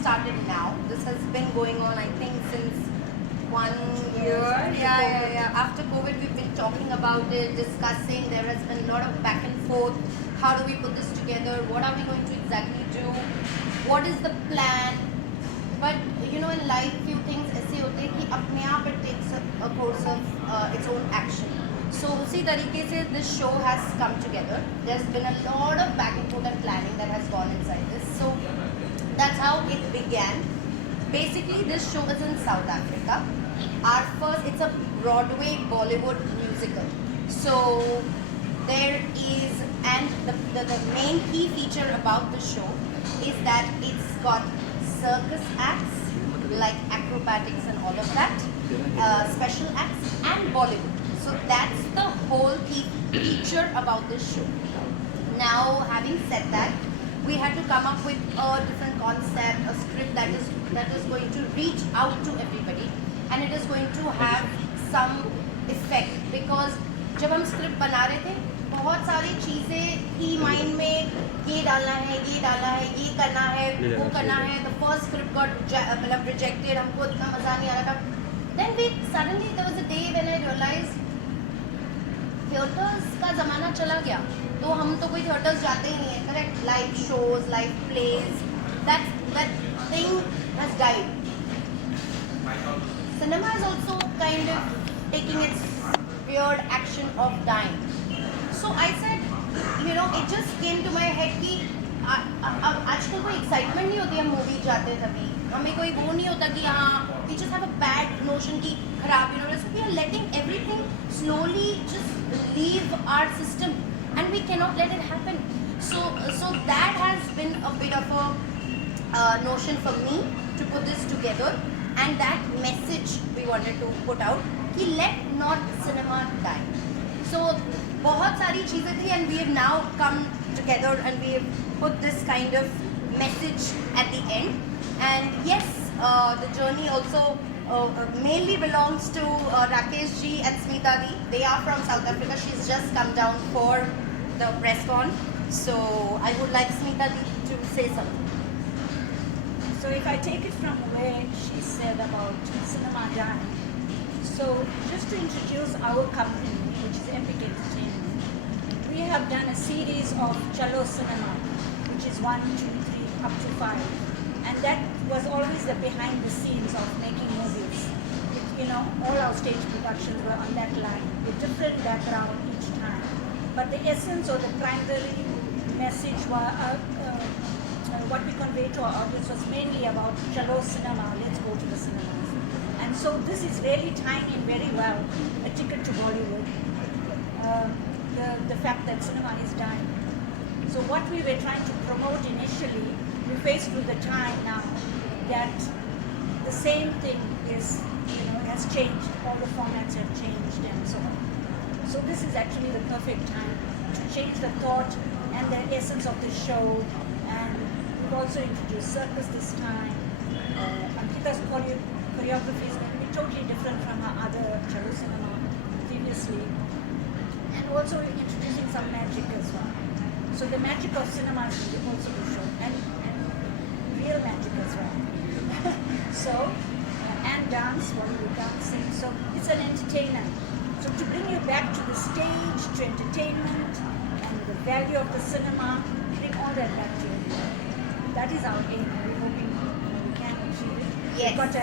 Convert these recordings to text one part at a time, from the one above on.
started now. This has been going on, I think, since 1 year. Yeah. After COVID, we've been talking about it, discussing. There has been a lot of back and forth. How do we put this together? What are we going to exactly do? What is the plan? But you know, in life, few things ऐसे होते हैं कि अपने आप it takes a course of its own action. So उसी तरीके से this show has come together. There's been a lot of back and forth and planning that has gone inside this. So that's how it began. Basically, this show is in South Africa. Our first, it's a Broadway Bollywood musical. So there is, and the main key feature about the show is that it's got circus acts like acrobatics and all of that, special acts and Bollywood. So that's the whole key feature about this show. Now, having said that, we had to come up with a different concept, a script that is going to reach out to everybody, and it is going to have some effect. Because जब हम script बना रहे थे, बहुत सारी चीज़ें थी mind में, ये डालना है, ये डालना है, ये करना है, वो करना है. The first script got मतलब rejected, हमको इतना मज़ा नहीं आ रहा था. Then suddenly there was a day when I realized theatres का ज़माना चला गया, तो हम तो कोई थिएटर्स जाते ही नहीं है, correct? Live shows, live plays, that thing has died. Cinema is also kind of taking its weird action of dying. So I said, you know, it just came to my head कि आजकल कोई excitement नहीं होती, हम movie जाते तभी हमें कोई वो नहीं होता कि हाँ, we just have a bad notion कि खराब, you know, so we are letting everything slowly just leave our system, and we cannot let it happen. So that has been a bit of a notion for me to put this together, and that message we wanted to put out कि let not cinema die. So बहुत सारी चीज़ें थी, and we have now come together and we have put this kind of message at the end. And yes, the journey also mainly belongs to Rakesh ji and Smita Di. They are from South Africa. She's just come down for the press con. So I would like Smita Di to say something. So if I take it from where she said about cinema dying, so just to introduce our company, which is Epic Entertainment, we have done a series of Chalo Cinema, which is 1, 2, 3, up to 5. And that was always the behind the scenes of making movies. You know, all our stage productions were on that line with different background each time. But the essence or the primary message was, what we conveyed to our audience was mainly about Chalo Cinema, let's go to the cinemas. And so this is really tying in very well a ticket to Bollywood, the fact that cinema is dying. So what we were trying to promote initially, we're faced with the time now that the same thing is, you know, has changed. All the formats have changed and so on. So this is actually the perfect time to change the thought and the essence of the show. And we've also introduced circus this time. Ankita's choreography is going to be totally different from her other Chalo Cinema previously. And also we're introducing some magic as well. So the magic of cinema will also be shown, and real magic as well. So, and dance, while we're dancing. So it's an entertainer. So to bring you back to the stage, to entertainment, and the value of the cinema, bring all that back to you. That is our aim. We're hoping we can achieve it. Yes. We've got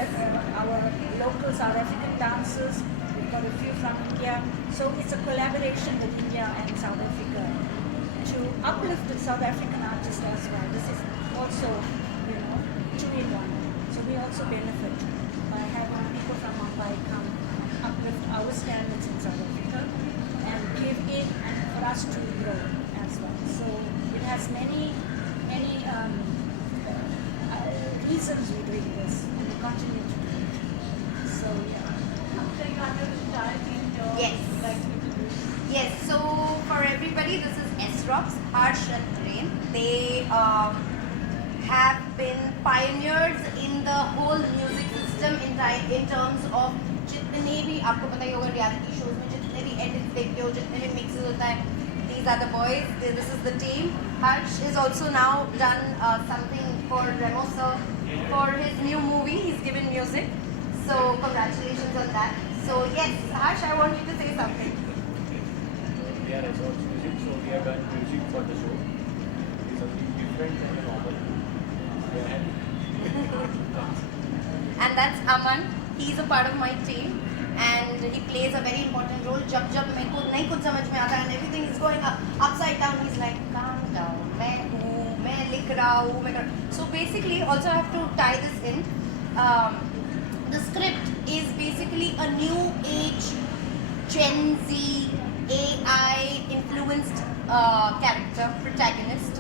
our local South African dancers. We've got a few from India. So it's a collaboration with India and South Africa to uplift the South African artists as well. This is also, you know, 2-in-1. So we also benefit by having people from Mumbai come uplift our standards in South Africa and give in and for us to grow as well. So it has many reasons we're doing this, and we continue to do it. So yeah. Yes. Yes, so for everybody, this is S-Rocks, Harsh and Rain. They have been pioneers in the whole music system in terms of जितने भी आपको पता ही होगा reality shows में जितने भी edits देखते हो, जितने भी mixes होता है, these are the boys, this is the team. Harsh has also now done something for Remo sir music. So congratulations on that. So yes, Harsh, I want you to say something. We are Resorts Music, so we have done music for the show. It's something different than the normal. We are happy. And that's Aman. He's a part of my team and he plays a very important role. जब मेरे को नहीं कुछ समझ में आता and everything is going upside down, he's like calm down. मैं लिख रहा हूँ. So basically, also I have to tie this in. The script is basically a new age Gen Z AI influenced character protagonist.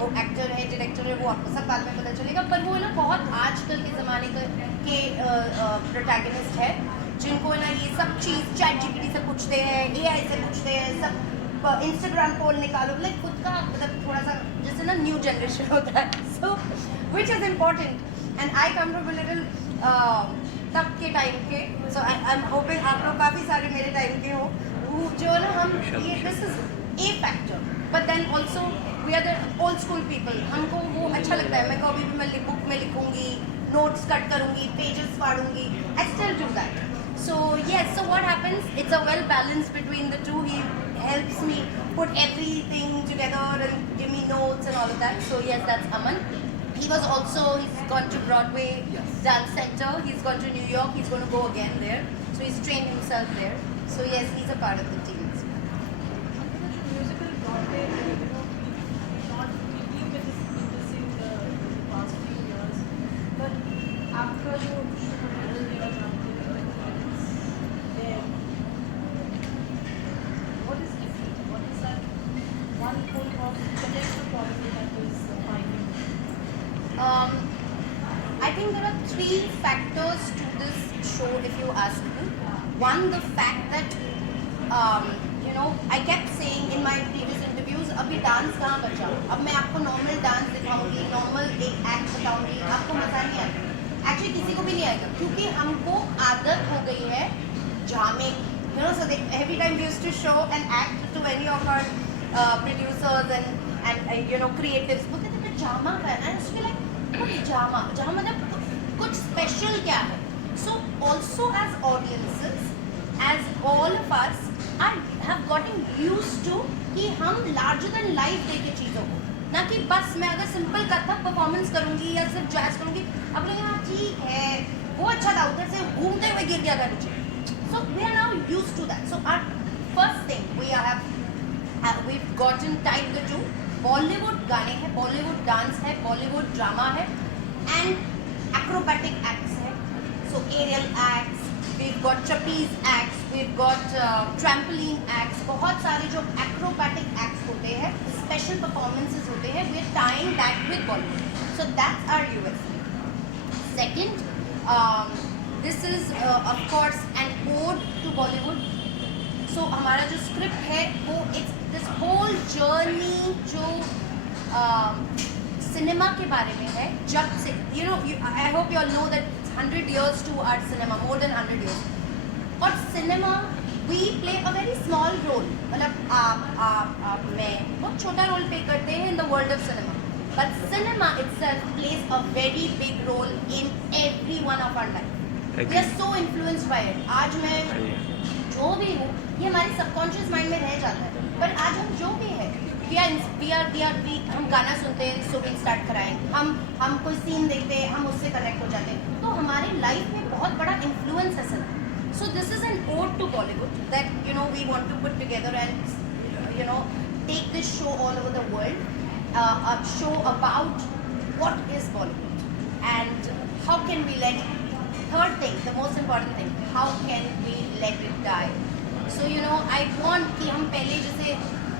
वो actor है, director है, वो आपको सब बाद में पता चलेगा, पर वो है ना बहुत आजकल के ज़माने के प्रोटैगनिस्ट है जिनको है ना ये सब चीज़ ChatGPT से पूछते हैं, AI से पूछते हैं, सब इंस्टाग्राम पोल निकालो, लाइक खुद का मतलब थोड़ा सा जैसे ना न्यू जनरेशन होता है, so which is important and I come from a little तब के टाइम के, सो आई एम होपिंग आप लोग काफ़ी सारे मेरे टाइम के हो जो ना हम ये this is a factor, but then also we are the old school people. हमको वो अच्छा लगता है. मैं कभी भी मैं बुक में लिखूंगी, नोट्स कट करूंगी, पेजेस फाड़ूंगी. I still do that. So yes, so what happens? It's a well balance between the two. He helps me put everything together and give me notes and all of that. So yes, that's Aman. He's gone to Broadway Dance Center. He's gone to New York. He's going to go again there. So he's trained himself there. So yes, he's a part of the team. Musical Broadway, we've been in this in the past few years, but after you there, what is different? What is that one pull of the next quality that is finding? I think there are 3 factors to this show, if you ask me. One, the fact that I kept saying in my previous interviews, अभी dance कहाँ बचा? अब मैं आपको normal dance दिखाऊंगी, normal एक act बताऊंगी, आपको मजा नहीं आएगा. एक्चुअली किसी को भी नहीं आएगा क्योंकि हमको आदत हो गई है ड्रामे. So every time we used to show an act to any of our producers and creatives, वो कहते थे ड्रामा करना है. उसके like what ड्रामा मतलब कुछ स्पेशल क्या है? So also as audiences, as all of us have gotten used to कि हम larger than life देखे चीज़ों को, ना कि बस मैं अगर सिंपल कथक परफॉर्मेंस करूँगी या सिर्फ जैज करूँगी, अब लोग हाँ ठीक है वो अच्छा था, उधर से घूमते हुए गिर गया था नीचे. So we are now used to that. So our first thing we've gotten tied the two. Bollywood गाने हैं, Bollywood डांस है, Bollywood ड्रामा है, and acrobatic acts है. So aerial acts, we've got trapeze acts, we've got trampoline acts. बहुत सारे जो acrobatic acts होते हैं, special performances होते हैं, we're tying that with Bollywood. So that's our USP. Second, this is of course an ode to Bollywood. So हमारा जो script है वो it's this whole journey जो सिनेमा के बारे में है. जब से I hope you all know that it's 100 years to our cinema, more than 100 years. और cinema we play a very small role. मतलब आप मैं बहुत छोटा रोल प्ले करते हैं in the world of cinema. But cinema itself plays a very big role in every one of our life. We are so influenced by it. आज मैं जो भी हूँ ये हमारे सबकॉन्शियस माइंड में रह जाता है. पर आज हम जो भी है हम गाना सुनते हैं, सो वी स्टार्ट कराएं, हम कोई सीन देखते हैं, हम उससे कनेक्ट हो जाते हैं, तो हमारे लाइफ में बहुत बड़ा इन्फ्लुएंस है sir. So this is an ode to Bollywood that we want to put together and take this show all over the world, a show about what is Bollywood and how can we let third thing, the most important thing, how can we let it die. So I want कि हम पहले जैसे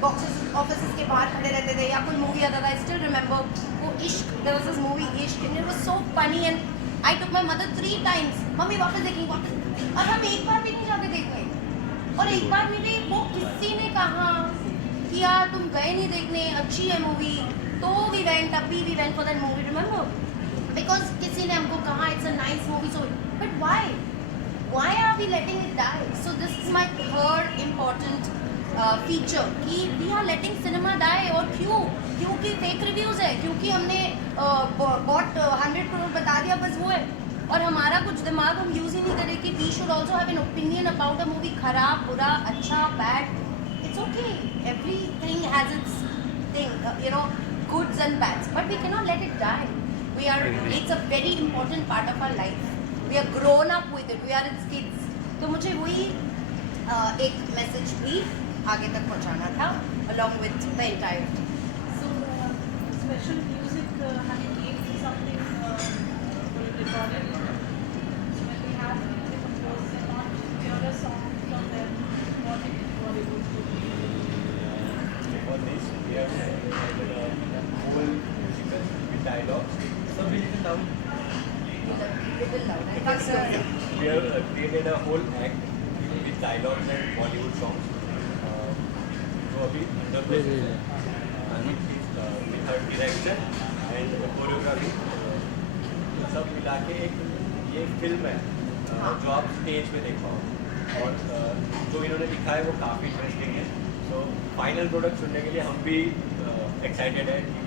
boxes office के बाहर खड़े रहते थे या कोई मूवी आता था. आई स्टिल रिमेंबर वो इश्क, देयर वाज दिस मूवी इश्क and it was so funny and I took my mother 3 times, mummy वापस देखेंगे वापस. और हम एक बार भी नहीं जाते देखने, और एक बार भी नहीं. वो किसी ने कहा कि यार तुम गए नहीं देखने, अच्छी है मूवी, तो we went for that movie, remember, because किसी ने हमको कहा it's a nice movie. So but why are we letting it die? So this is my third important feature कि we are letting cinema die. और क्योंकि fake reviews है, क्योंकि हमने बॉट 100 करोड़ बता दिया, बस वो है. और हमारा कुछ दिमाग हम यूज़ ही नहीं करें कि we should also have an opinion about a movie, खराब बुरा अच्छा bad, it's okay, everything has its thing, you know, goods and bads, but we cannot let it die. It's a very important part of our life. We are grown up with it. We are its kids. तो मुझे वही एक message भी आगे तक पहुंचाना था, along with the entire team. So, special music, honey, is something we recorded. So when we have music composed and not hear a song from them, what it is Bollywood to be. For this, we have created a whole musical with dialogues. So we listen down. Little loud. I can't hear. We have created a whole act with dialogues and Bollywood songs. So अभी under process है. And with her direction and choreography, सब मिला के एक ये film है जो आप स्टेज पे देख पाओ, और जो इन्होंने लिखा है वो काफ़ी इंटरेस्टिंग है. तो फाइनल प्रोडक्ट सुनने के लिए हम भी एक्साइटेड है कि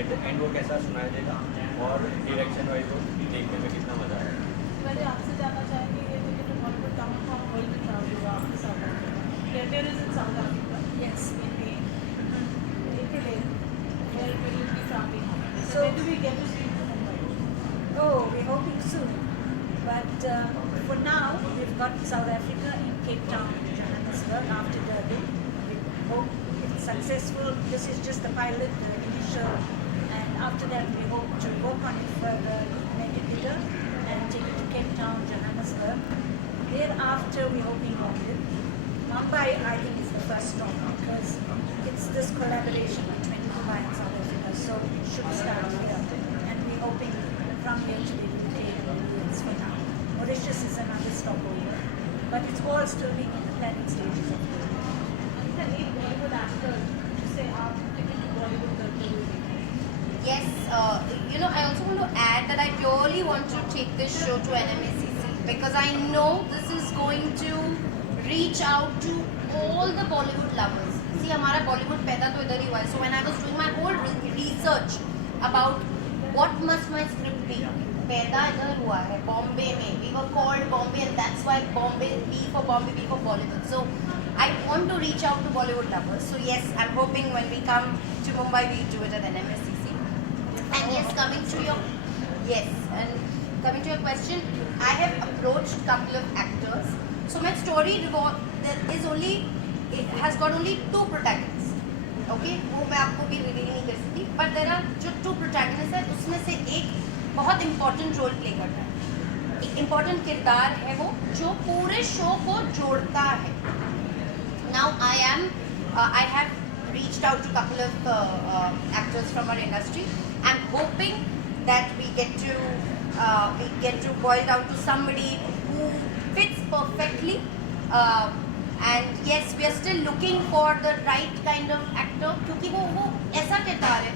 एट द एंड वो कैसा सुनाया देगा और डायरेक्शन वाइज वो देखने में कितना मज़ा आएगा. मैंने आपसे जानना चाहेंगे ये तो कि बॉलीवुड टाउन का वर्ल्ड में ट्रैवल हुआ आपके साथ. Premiere is in South Africa. Yes. In May. April 8th. Where will you be traveling? So So- when do we get to see you in Mumbai? Oh, we're hoping soon. But for now, we've got South Africa in Cape Town, Johannesburg, after Durban. We hope it's successful. This is just the pilot, the initial. And after that, we hope to work on it further, make it bigger, and take it to Cape Town, Johannesburg. Thereafter, we're hoping London. Mumbai, I think, is the first stop because it's this collaboration between Mumbai and South Africa. So it should start here. And we're hoping from here to the UK and the US for now. Mauritius is another stopover. But it's all still in the planning stages of it. Anita, एक Bollywood actor जिसे आप ticket Bollywood करते हुए. Yes, you know, I also want to add that I really want to take this show to NMACC because I know this is going to reach out to all the Bollywood lovers. See, हमारा Bollywood पैदा तो इधर ही हुआ है. So when I was doing my whole research about what must my script be, पैदा इधर हुआ है बॉम्बे में. We were called Bombay and that's why Bombay, B for Bombay, B for Bollywood. So I want to reach out to Bollywood lovers. So yes, I'm hoping when we come to Mumbai, we do it at NMACC. And yes, coming to your question, I have approached couple of actors. So my story it has got only 2 protagonists. Okay, वो मैं आपको भी reveal नहीं कर सकती. But there are जो 2 protagonists है, उसमें से एक बहुत important role play करता है. एक important किरदार है वो जो पूरे शो को जोड़ता है. Now I have reached out to a couple of actors from our industry. I'm hoping that we get to boil down to somebody who fits perfectly. And yes, we are still looking for the right kind of actor क्योंकि वो ऐसा किरदार है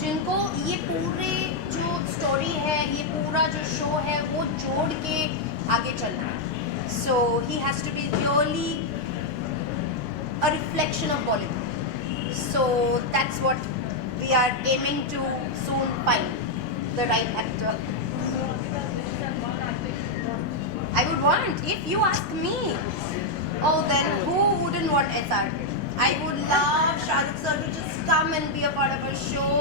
जिनको ये पूरे जो story है, ये पूरा जो शो है, वो जोड़ के आगे चलना है. So he has to be really a reflection of Bollywood. So that's what we are aiming to soon find the right actor. So Anita, this is that one actor you want. I would want, if you ask me, oh then who wouldn't want SRK? I would love Shah Rukh sir to just come and be a part of a show.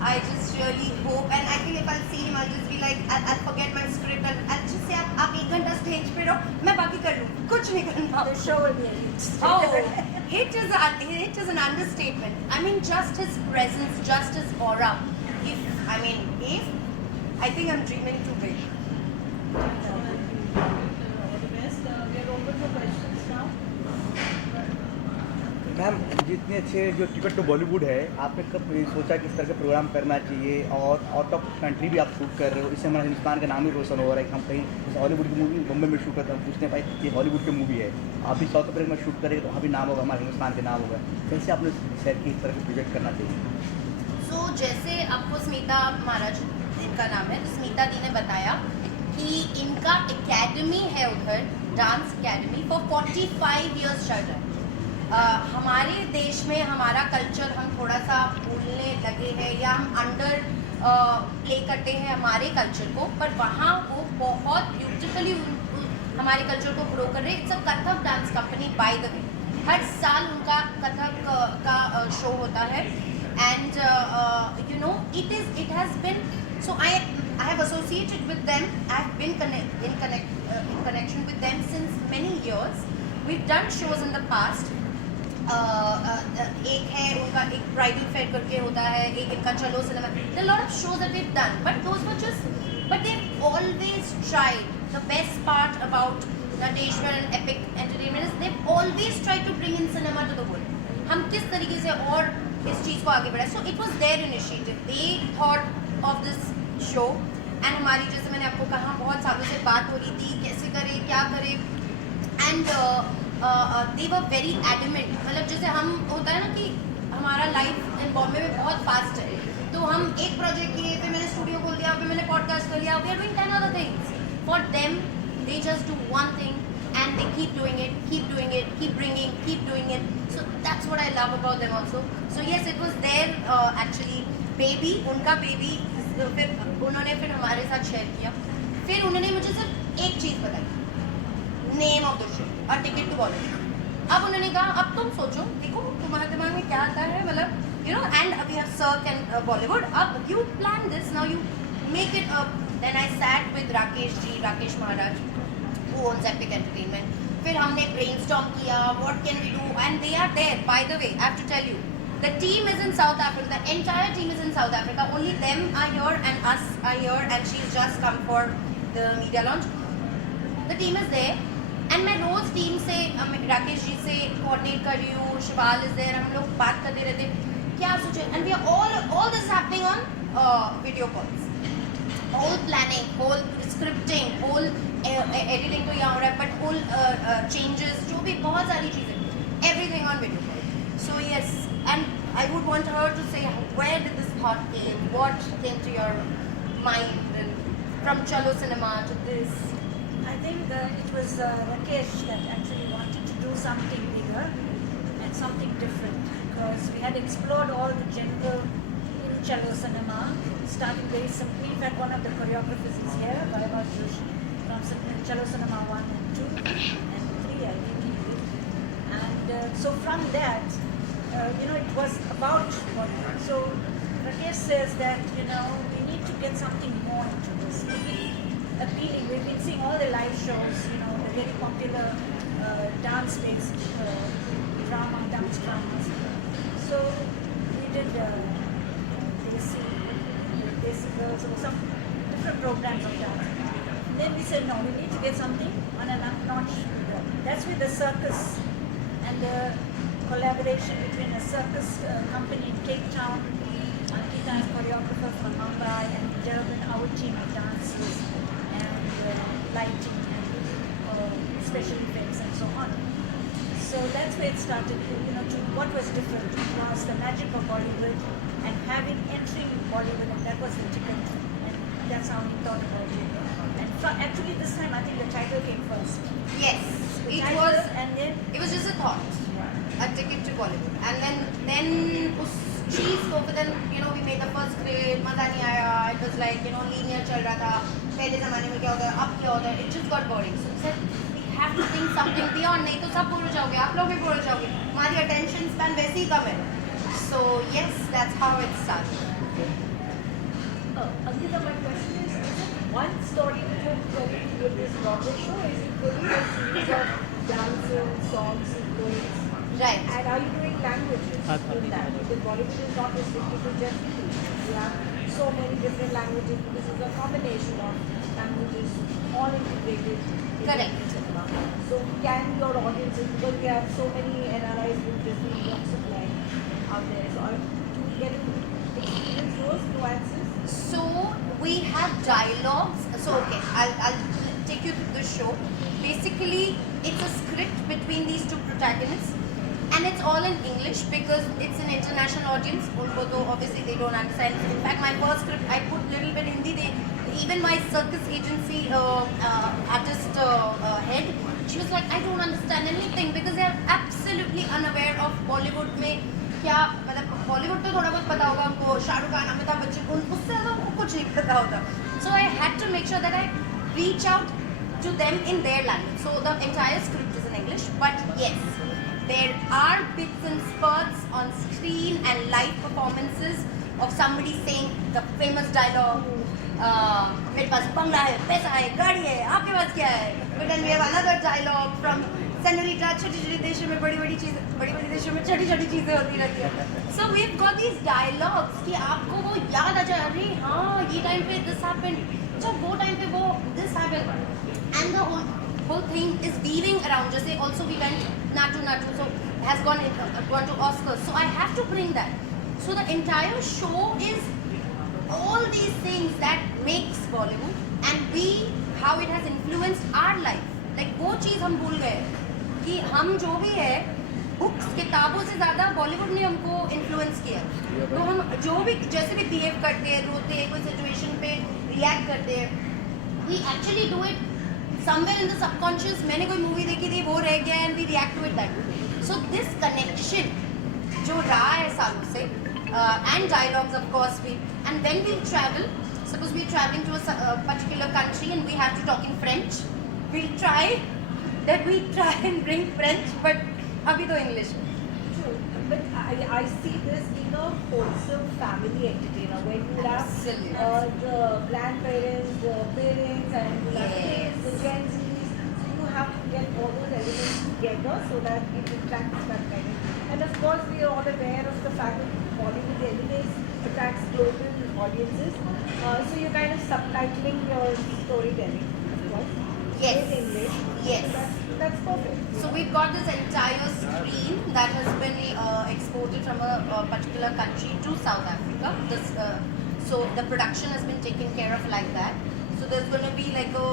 I just really hope, and I think if I'll see him, I'll just be like, I'll forget my script and I'll just say, आप 1 घंटा stage पे रहो, मैं बाकी कर लूँ, कुछ नहीं करना. The show will be a hit. Oh, hit is an understatement. I mean, just his presence, just his aura. I think I'm dreaming too big. All the best. We are open for questions now. Ma'am, जितने अच्छे जो ticket to Bollywood है, आपने कब सोचा कि इस तरह का प्रोग्राम करना चाहिए और आउट ऑफ कंट्री भी आप शूट कर रहे हो, इससे हमारा हिंदुस्तान का नाम भी रोशन हो रहा है कि हम कहीं जैसे हॉलीवुड की मूवी मुंबई में शूट करते हैं, पूछते हैं भाई ये हॉलीवुड की मूवी है, आप भी साउथ अफ्रीका में शूट करेंगे तो वहाँ भी नाम होगा, हमारे हिंदुस्तान के नाम होगा. कैसे आपने डिसाइड कि इस तरह के प्रोजेक्ट करना चाहिए? So, जैसे आपको स्मिता महाराज इनका नाम है, तो स्मिता दी ने बताया कि इनका एकेडमी है उधर, डांस एकेडमी फॉर 45 ईयर्स चल रहा है. हमारे देश में हमारा कल्चर हम थोड़ा सा भूलने लगे हैं या हम अंडर प्ले करते हैं हमारे कल्चर को, पर वहाँ वो बहुत ब्यूटिफुली हमारे कल्चर को ग्रो कर रहे हैं. It's a Kathak dance company by the way. हर साल उनका कथक का शो होता है. And you know it has been, so I have associated with them. I have been in connection with them since many years. We've done shows in the past. एक है उनका एक ब्राइडल फेयर करके होता है, एक इनका चलो cinema. There are a lot of shows that we've done, but those were but they've always tried. The best part about Nateshwar and Epic Entertainment is they've always tried to bring in cinema to the world. हम किस तरीके से और इस चीज़ को आगे बढ़ाएं. So it was their initiative. They thought of this show. And हमारी, जैसे मैंने आपको कहा, बहुत सालों से बात हो रही थी कैसे करें क्या करें. And they were very adamant. मतलब जैसे हम होता है ना कि हमारा लाइफ इन बॉम्बे में बहुत फास्ट है, तो हम एक प्रोजेक्ट किए, फिर मैंने स्टूडियो खोल दिया, फिर मैंने पॉडकास्ट कर लिया. We are doing 10 other things. For them, they just do one thing and they keep doing it, keep bringing, keep doing it. So that's what I love about them also. So yes, it was their actually baby, उनका baby. फिर उन्होंने फिर हमारे साथ share किया. फिर उन्होंने मुझे सिर्फ एक चीज़ बताई, name of the show, a ticket to Bollywood. अब उन्होंने कहा अब तुम सोचो, देखो तुम्हारे दिमाग में क्या आता है, मतलब you know, and we have Cirque and Bollywood. अब you plan this, now you make it up. Then I sat with Rakesh Maharaj, who owns Epic Entertainment. फिर हमने brainstorm किया, what can we do, and they are there. By the way, I have to tell you, the team is in South Africa. The entire team is in South Africa. Only them are here and us are here, and she's just come for the media launch. The team is there. And मैं रोज team से राकेश जी से coordinate कर रही हूँ. Shival is there. हम लोग बात करते रहते क्या सोचे. And we are all this happening on video calls. Whole planning, whole scripting, whole editing तो यहाँ हो रहा है, but whole changes, जो भी बहुत सारी चीज़ें, everything on video call. So yes, and I would want her to say where did this thought came, what came to your mind, and from Chalo Cinema to this. I think it was Rakesh that actually wanted to do something bigger and something different, because we had explored all the general in Chalo Cinema, starting very simply. In fact, one of the choreographers is here, Vaibhav Joshi, from Chalo Cinema 1 and 2 and 3, I think. And so from that, it was about Bollywood. So Rakesh says that, we need to get something more into this. Appealing. We've been seeing all the live shows, the very popular dance-based dance dramas. So we did Desi Girls, or some different programs of dance. And then we said, no, we need to get something on a notch. That's where the circus and the collaboration between a circus company in Cape Town, Ankita is choreographer from Mumbai, and Durban, our team of dancers and lighting and special effects and so on. So that's where it started. What was different was the magic of Bollywood and having entering Bollywood, and that was the ticket. And that's how he thought about it. And actually, this time I think the title came first. Yes, The it title, was. and then It was just a thought, a ticket to Bollywood, and then उस चीज़ को फिर then we made the first grade, मज़ा नहीं आया. It was like linear चल रहा था. पहले ज़माने में क्या होता है, अब क्या होता है. It just got boring. So we said we have to think something beyond. नहीं तो सब बोर हो जाओगे, आप लोग भी बोर हो जाओगे. हमारी attention span वैसे ही कम है. So yes, that's how it started. Ankita, my question is it one story with this Broadway show? Is it going to be a series of dances, songs, sequels? Right. And are you doing languages in that? Because Bollywood is not restricted to just Hindi. You have so many different languages. This is a combination of languages all integrated in Correct. cinema. So can your audiences, because we have so many NRIs with different walks of life out there, so do we get to experience those nuances? So we have dialogues. So okay, I'll take you through the show. Basically, it's a script between these two protagonists, and it's all in English because it's an international audience. उनको तो obviously they don't understand. In fact, my first script I put little bit Hindi. Even my circus agency artist head, she was like, I don't understand anything because they are absolutely unaware of Bollywood में क्या मतलब बॉलीवुड तो थोड़ा बहुत पता होगा हमको, शाहरुख खान, अमिताभ बच्चन, उससे ज़्यादा उनको कुछ नहीं पता होता. So I had to make sure that I reach out to them in their language. So the entire script is in English, but yes, there are bits and spurts on screen and live performances of somebody saying the famous dialogue. मेरे पास बंगला है, पैसा है, गाड़ी है, आपके पास क्या है? But then we have another dialogue from Senorita, छोटी-छोटी देशों में बड़ी-बड़ी चीज़ें, बड़ी-बड़ी देशों में छोटी-छोटी चीज़ें होती रहती है. So we've got these dialogues कि आपको वो याद आ जाए, अरे हाँ ये टाइम पे this happened, जब वो टाइम पे वो this happened, and the whole thing is weaving around. जैसे also we went Natu, so has gone to Oscars, so I have to bring that. So the entire show is all these things that makes Bollywood, and how it has influenced our life. Like वो चीज़ हम भूल गए कि हम जो भी है books किताबों से ज़्यादा बॉलीवुड ने हमको इन्फ्लुएंस किया. तो हम जो भी जैसे भी बिहेव करते हैं, रोते हैं, कोई सिचुएशन पे रिएक्ट करते हैं, we actually do it somewhere in the subconscious. मैंने कोई मूवी देखी थी, वो रह गया, and we react to it that way. So this connection जो रहा है सालों से, and dialogues of course and when we travel, suppose we're traveling to a particular country and we have to talk in French, we'll try and bring French, but abhi to English. True, but I see this being a wholesome family entertainer when you Absolutely. have the grandparents, the parents, and you have Yes. kids, the Gen Zs. So you have to get all those elements together so that it attracts that kind of. And of course, we are all aware of the fact that Bollywood anyways attracts global audiences. So you're kind of subtitling your storytelling, of course, Yes. in English. Yes. So that's perfect. So we've got this entire screen that has been exported from a particular country to South Africa. So the production has been taken care of like that. So there's going to be like a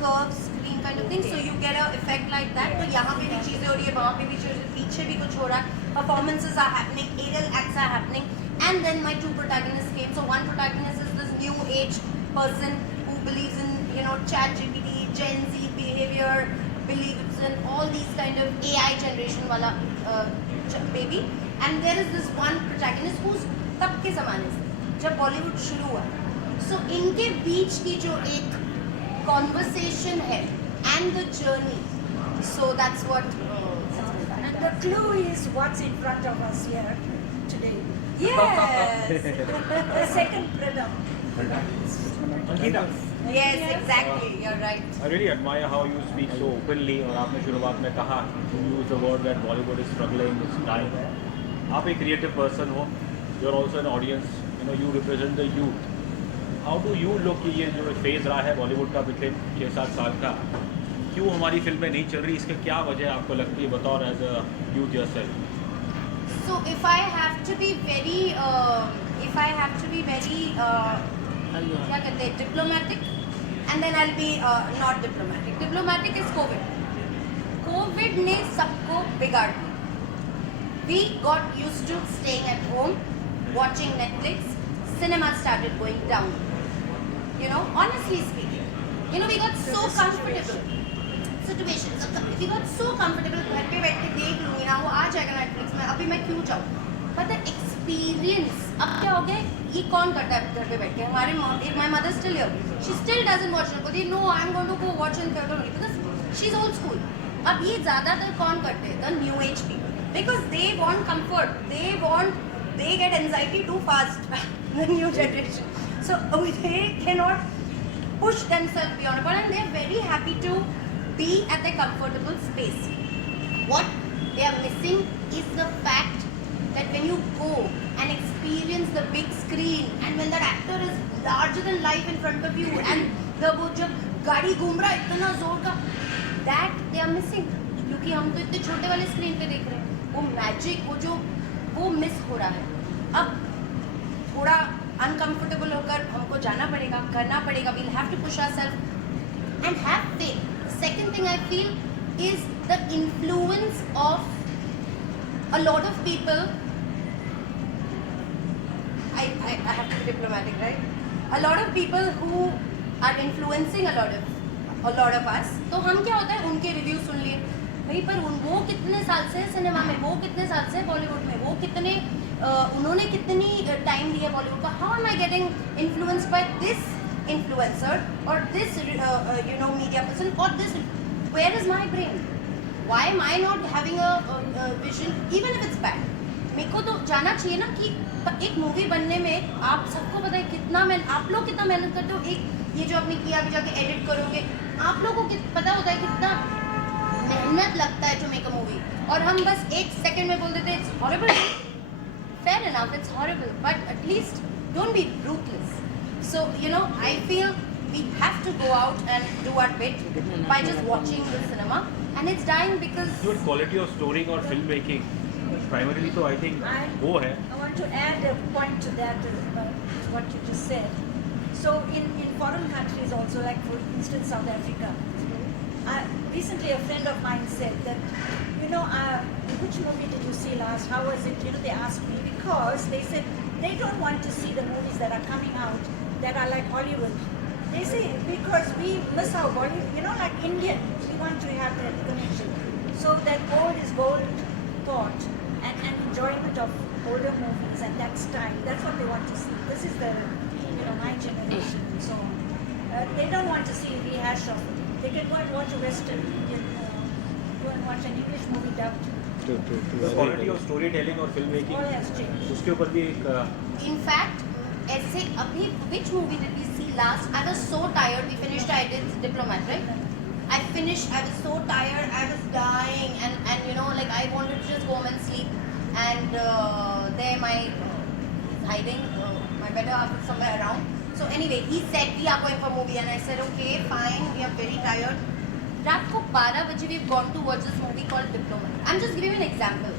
curved screen kind of thing. So you get an effect like that. तो यहाँ पे भी चीजें हो रही है, वहाँ पे भी चीजें, पीछे भी कुछ हो रहा है. Performances are happening, aerial acts are happening, and then my two protagonists came. So one protagonist is this new age person who believes in ChatGPT, Gen Z behavior, believes in all these kind of AI generation वाला baby, and there is this one protagonist who's तब के ज़माने से जब बॉलीवुड शुरू हुआ. So इनके बीच की जो एक conversation है and the journey. So that's what. And the clue is what's in front of us here today. Yes. The second rhythm. Yes, exactly. You're right. I really admire how you speak so openly और आपने शुरुआत में कहा to use the word that Bollywood is struggling, is dying. आप एक creative person हो, you're also an audience, you represent the youth. How do you look कि ये जो फेज रहा है बॉलीवुड का पिछले 6-7 साल का, क्यों हमारी फिल्में नहीं चल रही, इसके क्या वजह आपको लगती है, बताओ as a youth yourself. So if I have to be very क्या कहते हैं, diplomatic, and then I'll be not diplomatic. Diplomatic is COVID. COVID ने सबको बिगाड़ दिया. We got used to staying at home, watching Netflix. Cinema started going down. Honestly speaking, we got so comfortable. Situations. We got so comfortable. घर पे बैठ के देख लूँगी ना, वो आ जाएगा Netflix में. अभी मैं क्यों जाऊँ? But the experience, अब क्या हो गया? ये कौन करता है घर पे बैठ के? हमारे my mother still here. She still doesn't watch it. बोलती है, no, I'm going to go watch in theater only because she's old school. अब ये ज़्यादातर कौन करते हैं? The new age people. Because they want comfort. They get anxiety too fast. The new generation. So they cannot push themselves beyond a point, and they're very happy to be at their comfortable space. What they are missing is the fact that when you go and experience the big screen, and when that actor is larger than life in front of you, and वो जब गाड़ी घूम रहा है इतना जोर का, that they are missing. क्योंकि हम तो इतने छोटे वाले स्क्रीन पे देख रहे हैं, वो मैजिक वो मिस हो रहा है. अब थोड़ा अनकंफर्टेबल होकर हमको जाना पड़ेगा, करना पड़ेगा. We'll have to push ourselves and have faith. The second thing I feel is the influence of a lot of people. I have to be diplomatic, right? A lot of people who are influencing a lot of us. तो हम क्या होता है, उनके review सुन लिए, भाई पर वो कितने साल से सिनेमा में, वो कितने साल से बॉलीवुड में, वो कितने उन्होंने कितनी टाइम दिया बॉलीवुड का. How am I getting influenced by this influencer or this media person or this, where is my brain? Why am I not having a vision even if it's bad? मेरे को तो जाना चाहिए ना कि एक मूवी बनने में आप सबको पता है कितना आप लोग कितना मेहनत करते हो. एक ये जो आपने किया अभी जाके एडिट करोगे, आप लोगों को पता होता है कितना मेहनत लगता है टू मेक अ मूवी, और हम बस एक सेकंड में बोल देते हैं it's horrible. Fair enough, it's horrible, but at least don't be ruthless. So, I feel we have to go out and do our bit by just watching the cinema, and it's dying because Your quality of storying or filmmaking, primarily, so I think वो है. I want to add a point to that, what you just said. So in foreign countries also, like for instance South Africa, recently a friend of mine said that, which movie did you see last? How was it? They asked me because they said they don't want to see the movies that are coming out that are like Hollywood. They say because we miss our Bollywood, like Indian, we want to have that connection. So that old is gold thought and enjoyment of older movies and that style. That's what they want to see. This is the, my generation and so on. They don't want to see a rehash of it. They can go and watch a Western Indian, go and watch an English movie dubbed. The quality of storytelling or filmmaking, All has changed. उसके ऊपर भी एक in fact ऐसे अभी which movie did we see last? I was so tired. We finished I did Diplomat, right? I finished. I was so tired. I was dying, and like I wanted to just go home and sleep. And there my he's hiding. My better half is somewhere around. So anyway, he said we are going for a movie, and I said okay, fine. We are very tired. रात को 12 बजे we've gone to watch this movie called Diplomat. I'm just giving you an example.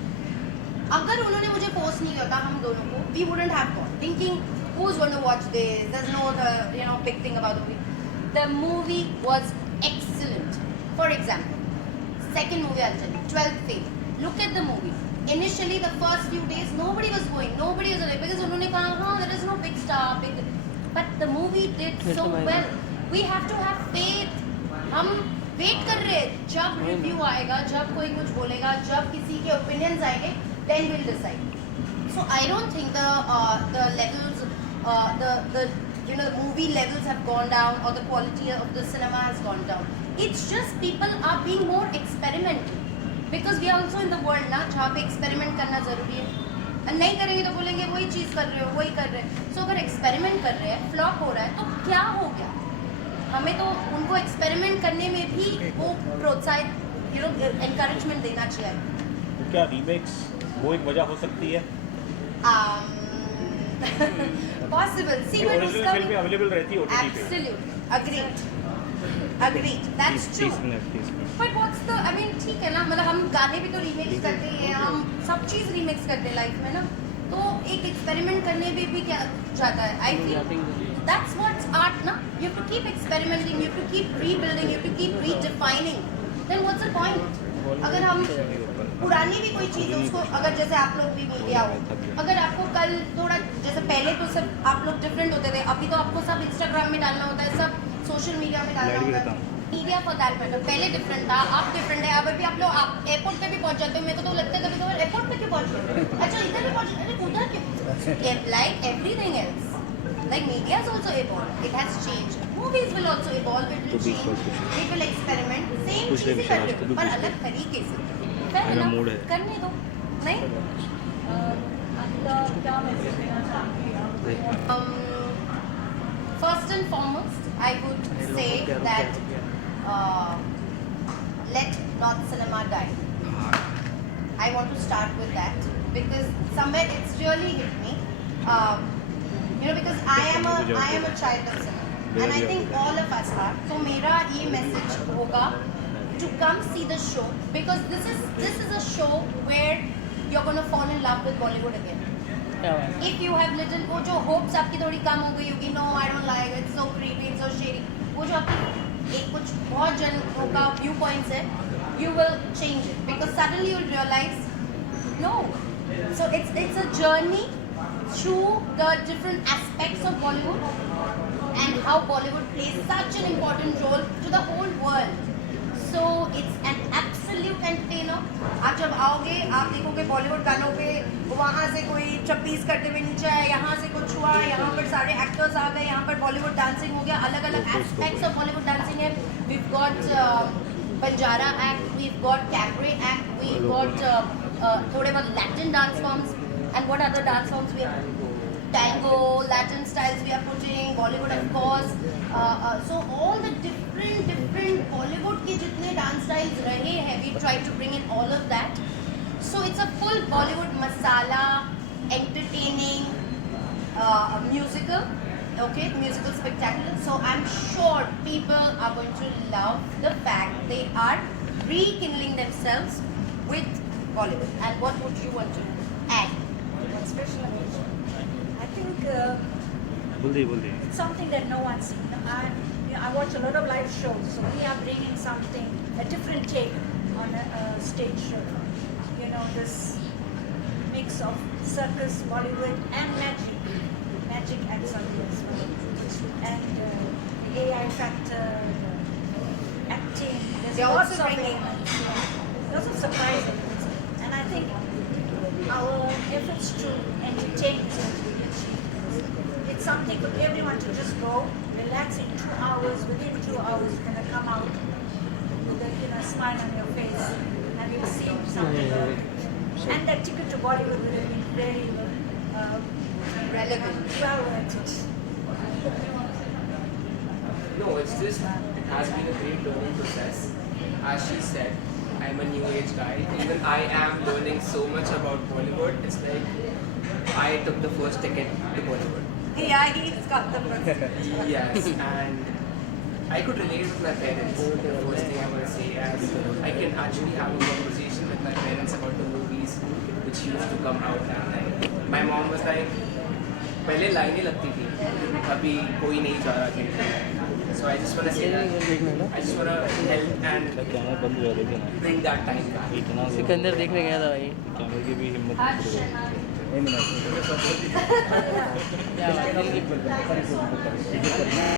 अगर उन्होंने मुझे force नहीं किया था हम दोनों को, we wouldn't have gone. Thinking who's going to watch this? There's no big thing about the movie. The movie was excellent. For example, second movie I'll tell you, 12th Fail. Look at the movie. Initially, the first few days, nobody was going. Nobody was like, because उन्होंने कहा there is no big star, big. But the movie did so well. We have to have faith. हम wait कर रहे हैं जब review आएगा, जब कोई कुछ बोलेगा, जब किसी के ओपिनियंस आएंगे, then we'll decide. So I don't think the levels, the movie levels have gone down or the quality of the cinema has gone down. It's just people are being more experimental because we are also in the world ना जहाँ पे experiment करना जरूरी है. नहीं करेंगे तो बोलेंगे वही चीज़ कर रहे हो, वही कर रहे हैं. So अगर experiment कर रहे हैं, flop हो रहा है तो क्या हो गया? हमें तो उनको एक्सपेरिमेंट करने में भी वो प्रोत्साहित एनकरेजमेंट देना चाहिए. तो क्या रीमेक्स वो एक वजह हो सकती है? Possible. See when ओरिजिनल उसका फिल्म अवेलेबल रहती है OTT पे. Absolute. Agreed. That's true. But what's the, I mean ठीक है ना, मतलब हम गाने भी तो रीमेक्स करते हैं, हम सब चीज़ रीमेक्स करते हैं लाइफ में ना, तो एक एक्सपेरिमेंट करने में भी क्या जाता है. I feel that's what's art ना. You have to keep experimenting, you have to keep rebuilding, you have to keep redefining. Then what's the point? अगर हम पुरानी भी कोई चीज़ है उसको, अगर जैसे आप लोग भी मीडिया हो, अगर आपको कल थोड़ा जैसे पहले तो सब आप लोग डिफरेंट होते थे, अभी तो आपको सब इंस्टाग्राम में डालना होता है, सब सोशल मीडिया में डालना होता है. मीडिया फॉर दैट मैटर पहले डिफरेंट था, अब डिफरेंट है. अब भी आप लोग आप एयरपोर्ट पे भी पहुंच जाते हो. मेरे को तो लगता है कभी कभार एयरपोर्ट पे क्यों पहुंच गए, अच्छा इधर भी पहुंच, अरे उधर क्यों. Like everything else, like media has also evolved, it has changed, movies will also evolve, it will change, it will experiment, same चीज़ ही कर रहे हो पर अलग तरीके से. Fair enough, करने दो. नहीं क्या मैसेज देना चाहती हैं? First and foremost, I would say that let not cinema die. I want to start with that because somewhere it's really hit me. Because I am a child of cinema, and I think all of us are. So मेरा ये message होगा to come see the show because this is a show where you're gonna fall in love with Bollywood again. If you have little वो जो hopes आपकी थोड़ी कम हो गई होगी, no I don't like it, it's so creepy, it's so shady, वो जो आपकी एक कुछ बहुत जनों का व्यू पॉइंट्स है, you will change it because suddenly you'll realize no. So it's a journey through the different aspects of Bollywood and how Bollywood plays such an important role to the whole world. So it's an absolute look entertainer. आप जब आओगे आप देखोगे बॉलीवुड गानों पे वहाँ से कोई चप्पीस करते हुए नीचे आया, यहाँ से कुछ हुआ, यहाँ पर सारे एक्टर्स आ गए, यहाँ पर बॉलीवुड डांसिंग हो गया, अलग अलग एस्पेक्ट्स ऑफ बॉलीवुड डांसिंग है। We've got Banjara act, we've got cabaret act, we've got थोड़े बहुत Latin dance forms, and what other dance forms we have? Tango, Latin styles we are putting, Bollywood of course. So all the different Bollywood के जितने dance styles रहे हैं, we try to bring in all of that. So it's a full Bollywood masala, entertaining, musical, okay, musical spectacular. So I'm sure people are going to love the fact they are rekindling themselves with Bollywood. And what would you want to add? What special occasion? I think बोल दी it's something that no one's seen. I watch a lot of live shows, so we are bringing something, a different take on a stage show. You know, this mix of circus, Bollywood, and magic and something as well. And AI factor, acting, there's They're lots also of bringing- elements, lots of surprise elements. And I think our efforts to entertain is going to be achieved. It's something for everyone to just go, relax in 2 hours. Within 2 hours, you're going to come out with a smile on your face, and you'll see something. And that ticket to Bollywood would have been very Relevant. well worth it. No, it's just, it has been a great learning process. As she said, I'm a new age guy. Even I am learning so much about Bollywood. It's like I took the first ticket to Bollywood. Yeah, he's got the first. Yes, and I could relate with my parents. The first thing I want to say is I can actually have a conversation with my parents about the movies which used to come out. And my mom was like, पहले लाइनें लगती थी, अभी कोई नहीं जा रहा कहीं। So I just want to say that I just want to help and bring that time back. Sikandar देखने गया था भाई। कैमरे की भी हिम्मत Arshana. क्या बात है।